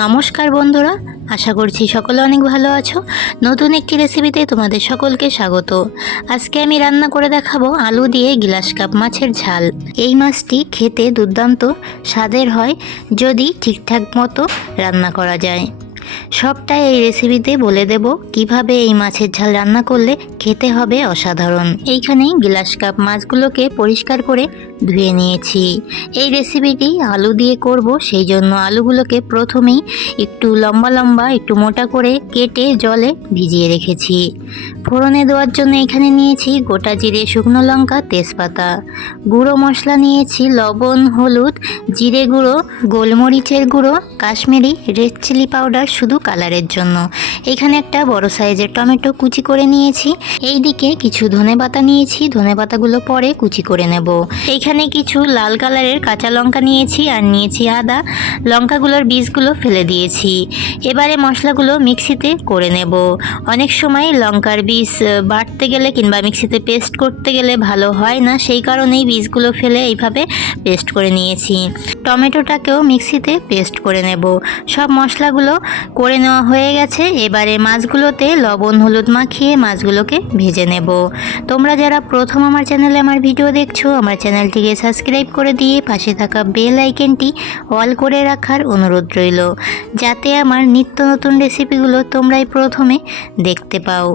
নমস্কার বন্ধুরা, আশা করছি সকলে অনেক ভালো আছো। নতুন একটি রেসিপিতে তোমাদের সকলকে স্বাগত। আজকে আমি রান্না করে দেখাবো আলু দিয়ে গ্লাস কাপ মাছের ঝাল। এই মাছটি খেতে দুর্দান্ত স্বাদের হয় যদি ঠিকঠাক মতো রান্না করা যায়। সবটাই এই রেসিপিতে বলে দেব কিভাবে এই মাছের ঝাল রান্না করলে খেতে হবে অসাধারণ। এইখানে গ্লাস কাপ মাছগুলোকে পরিষ্কার করে ধুয়ে নিয়েছি। এই রেসিপিটি আলু দিয়ে করব, সেই জন্য আলুগুলোকে প্রথমেই একটু লম্বা লম্বা একটু মোটা করে কেটে জলে ভিজিয়ে রেখেছি। ফোড়নে দেওয়ার জন্য এখানে নিয়েছি গোটা জিরে, শুকনো লঙ্কা, তেজপাতা। গুঁড়ো মশলা নিয়েছি লবণ, হলুদ, জিরে গুঁড়ো, গোলমরিচের গুঁড়ো, কাশ্মীরি রেড চিলি পাউডার শুধু কালারের জন্য। এখানে একটা বড় সাইজের টমেটো কুচি করে নিয়েছি। এই দিকে কিছু ধনেপাতা নিয়েছি, ধনেপাতাগুলো পরে কুচি করে নেব। এইখানে কিছু লাল কালারের কাঁচা লঙ্কা নিয়েছি আর নিয়েছি আদা। লঙ্কাগুলোর বীজগুলো ফেলে দিয়েছি। এবারে মশলাগুলো মিক্সিতে করে নেব। অনেক সময় লঙ্কার বীজ বাটতে গেলে কিংবা মিক্সিতে পেস্ট করতে গেলে ভালো হয় না, সেই কারণেই বীজগুলো ফেলে এইভাবে পেস্ট করে নিয়েছি। টমেটোটাকেও মিক্সিতে পেস্ট করে নেব। সব মশলাগুলো করে নেওয়া হয়ে গেছে। এবারে মাছগুলোতে লবণ হলুদ মাখিয়ে মাছগুলোকে ভেজে নেব। তোমরা যারা প্রথম আমার চ্যানেলে আমার ভিডিও দেখছো, আমার চ্যানেলটিকে সাবস্ক্রাইব করে দিয়ে পাশে থাকা বেল আইকনটি অল করে রাখার অনুরোধ রইল, যাতে আমার নিত্য নতুন রেসিপিগুলো তোমরাই প্রথমে দেখতে পাও।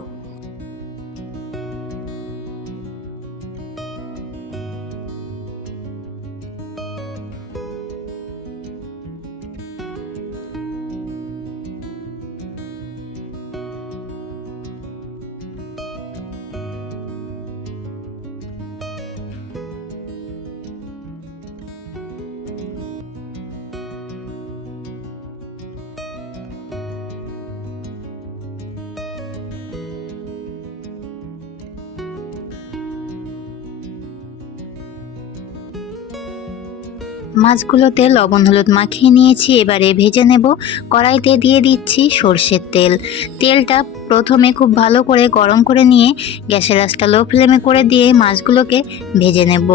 মাছগুলোতে লবণ হলুদ মাখিয়ে নিয়েছি। এবারে ভেজে নেব। কড়াইতে দিয়ে দিচ্ছি সর্ষের তেল। তেলটা প্রথমে খুব ভালো করে গরম করে নিয়ে গ্যাসের আঁচটা লো ফ্লেমে করে দিয়ে মাছগুলোকে ভেজে নেব।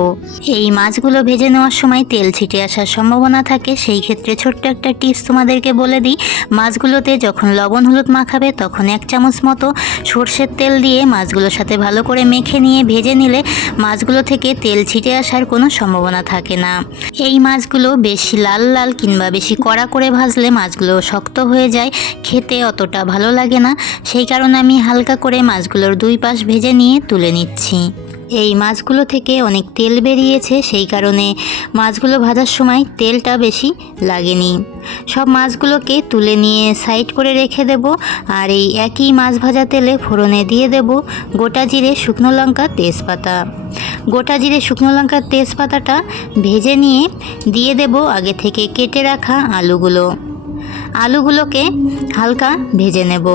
এই মাছগুলো ভেজে নেওয়ার সময় তেল ছিটে আসার সম্ভাবনা থাকে, সেই ক্ষেত্রে ছোট্ট একটা টিপস তোমাদেরকে বলে দিই। মাছগুলোতে যখন লবণ হলুদ মাখাবে তখন 1 চামচ মতো সর্ষের তেল দিয়ে মাছগুলোর সাথে ভালো করে মেখে নিয়ে ভেজে নিলে মাছগুলো থেকে তেল ছিটে আসার কোনো সম্ভাবনা থাকে না। এই মাছগুলো বেশি লাল লাল কিংবা বেশি কড়া করে ভাজলে মাছগুলো শক্ত হয়ে যায়, খেতে অতটা ভালো লাগে না। সেই কারণে আমি হালকা করে মাছগুলোর দুই পাশ ভেজে নিয়ে তুলে নিচ্ছি। এই মাছগুলো থেকে অনেক তেল বেরিয়েছে, সেই কারণে মাছগুলো ভাজার সময় তেলটা বেশি লাগেনি। সব মাছগুলোকে তুলে নিয়ে সাইড করে রেখে দেব। আর এই একই মাছ ভাজা তেলে ফোড়নে দিয়ে দেব গোটা জিরে, শুকনো লঙ্কা, তেজপাতা। গোটা জিরে, শুকনো লঙ্কার তেজপাতাটা ভেজে নিয়ে দিয়ে দেব আগে থেকে কেটে রাখা আলুগুলোকে হালকা ভেজে নেব।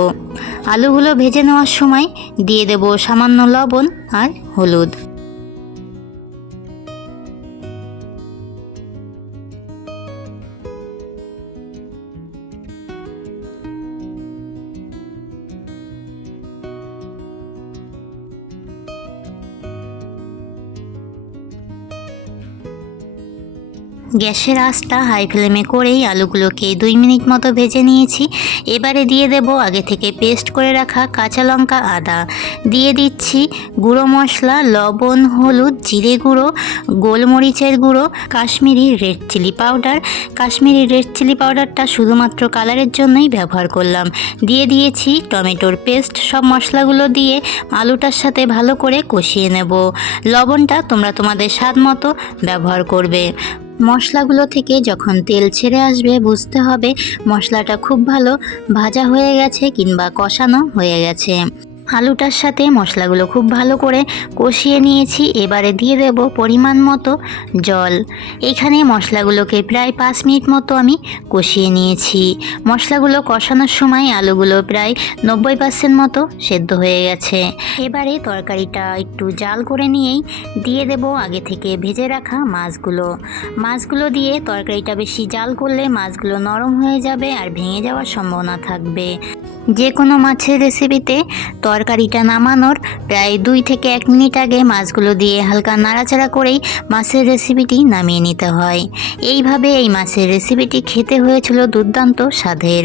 আলুগুলো ভেজে নেওয়ার সময় দিয়ে দেব সামান্য লবণ আর হলুদ। গ্যাসের আঁচটা হাই ফ্লেমে করেই আলুগুলোকে 2 মিনিট মতো ভেজে নিয়েছি। এবারে দিয়ে দেব আগে থেকে পেস্ট করে রাখা কাঁচা লঙ্কা, আদা। দিয়ে দিচ্ছি গুঁড়ো মশলা লবণ, হলুদ, জিরে গুঁড়ো, গোলমরিচের গুঁড়ো, Kashmiri red chilli powder. Kashmiri red chilli পাউডারটা শুধুমাত্র কালারের জন্যই ব্যবহার করলাম। দিয়ে দিয়েছি টমেটোর পেস্ট। সব মশলাগুলো দিয়ে আলুটার সাথে ভালো করে কষিয়ে নেব। লবণটা তোমরা তোমাদের স্বাদ মতো ব্যবহার করবে। মশলাগুলো থেকে যখন তেল ছেড়ে আসবে বুঝতে হবে মশলাটা খুব ভালো ভাজা হয়ে গেছে কিংবা কষানো হয়ে গেছে। আলুটার সাথে মশলাগুলো খুব ভালো করে কষিয়ে নিয়েছি। এবারে দিয়ে দেব পরিমাণ মতো জল। এখানে মশলাগুলোকে প্রায় 5 মিনিট মতো আমি কষিয়ে নিয়েছি। মশলাগুলো কষানোর সময় আলুগুলো প্রায় 90% মতো সেদ্ধ হয়ে গেছে। এবারে তরকারিটা একটু জাল করে নিয়েই দিয়ে দেব আগে থেকে ভেজে রাখা মাছগুলো দিয়ে তরকারিটা বেশি জাল করলে মাছগুলো নরম হয়ে যাবে আর ভেঙে যাওয়ার সম্ভাবনা থাকবে। যে কোনো মাছের রেসিপিতে তরকারিটা নামানোর প্রায় 2 থেকে 1 মিনিট আগে মাছগুলো দিয়ে হালকা নাড়াচাড়া করেই মাছের রেসিপিটি নামিয়ে নিতে হয়। এইভাবে এই মাছের রেসিপিটি খেতে হয়েছিল দুর্দান্ত স্বাদের।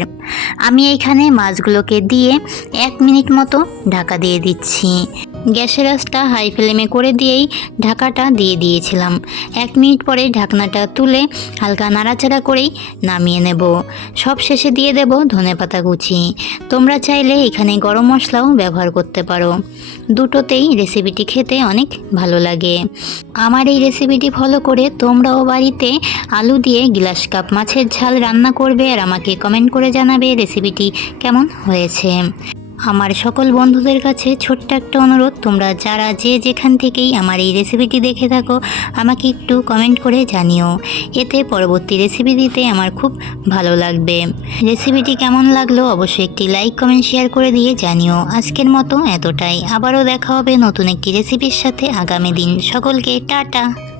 আমি এইখানে মাছগুলোকে দিয়ে 1 মিনিট মতো ঢাকা দিয়ে দিচ্ছি। গ্যাসের আঁচটা হাই ফ্লেমে করে দিয়েই ঢাকাটা দিয়ে দিয়েছিলাম। 1 মিনিট পরে ঢাকনাটা তুলে হালকা নাড়াচাড়া করেই নামিয়ে নেব। সব শেষে দিয়ে দেব ধনেপাতা কুচি। তোমরা চাইলে এখানে গরম মশলাও ব্যবহার করতে পারো। দুটোতেই রেসিপিটি খেতে অনেক ভালো লাগে। আমার এই রেসিপিটি ফলো করে তোমরাও বাড়িতে আলু দিয়ে গ্লাস কাপ মাছের ঝাল রান্না করবে আর আমাকে কমেন্ট করে জানাবে রেসিপিটি কেমন হয়েছে। আমার সকল বন্ধুদের কাছে ছোট্ট একটা অনুরোধ, তোমরা যারা যে যেখান থেকেই আমার এই রেসিপিটি দেখে থাকো আমাকে একটু কমেন্ট করে জানিও। এতে পরবর্তী রেসিপি দিতে আমার খুব ভালো লাগবে। রেসিপিটি কেমন লাগলো অবশ্যই একটি লাইক কমেন্ট শেয়ার করে দিয়ে জানিও। আজকের মতো এতটাই। আবারও দেখা হবে নতুন একটি রেসিপির সাথে আগামী দিন। সকলকে টাটা।